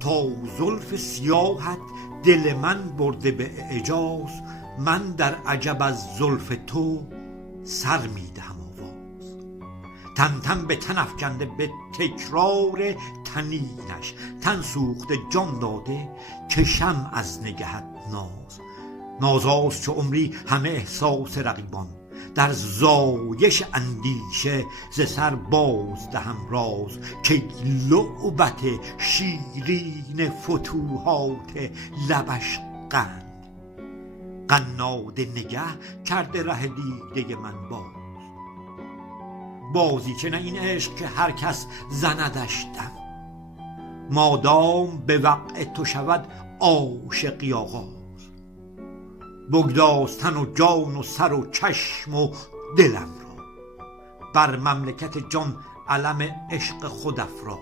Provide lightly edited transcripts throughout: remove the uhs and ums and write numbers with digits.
تا زلف سیاهت دل من برده به اعجاز، من در عجب از زلف تو سر می دهم آواز. تن تن به تن افکنده به تکرار تنینش، تن سوخته جان داده کشم از نگهت ناز. نازاست چو عمری همه احساس رقیبان، در زایش اندیشه ز سر باز دهم راز. که لعبت شیرین فتوحات لبش قند، قناد نگه کرده ره دیده من باز. بازی چه نه این عشق که هر کس زندش دم، مادام به وقع تو شود عاشقی آغاز. بگداز تن و جان و سر و چشم و دلم را، بر مملکت جان علم عشق خود افراز.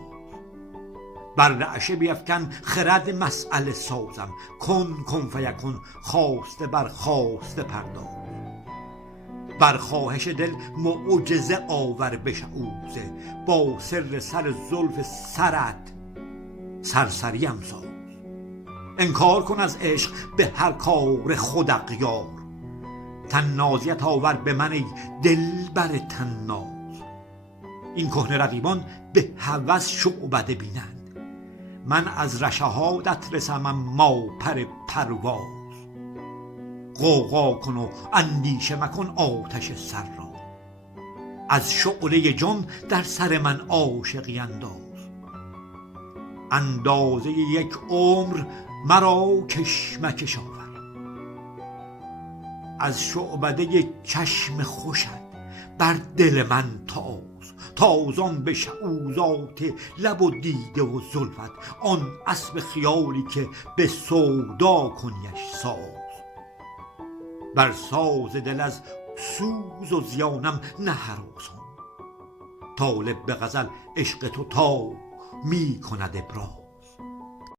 بر رعشه بیفکن خرد مسئله سازم، کن فیکن خواسته بر خواسته پرداز. بر خواهش دل معجزه آور به شعوذه، با سر زلف سرت سرسریم ساز. انکار کن از عشق به هر کار خود اغیار، تنازیت آور به من ای دلبر طناز. این کهنه رقیبان به هوس شعبده بینند، من از رشهادت رسمم ما پر پرواز. غوغا کن و اندیشه مکن آتش سر را، از شعله جان در سر من عاشقی انداز. اندازه یک عمر مرا کشمکش آور، از شعبده چشم خوشت بر دل من تازان به شعوذات لب و دیده و زلفت. آن اسب خیالی که به سودا کنیش ساز. بر ساز دل از سوز و زیانم نه هراسان، طالب به غزل عشق تو تا می کند ابراز.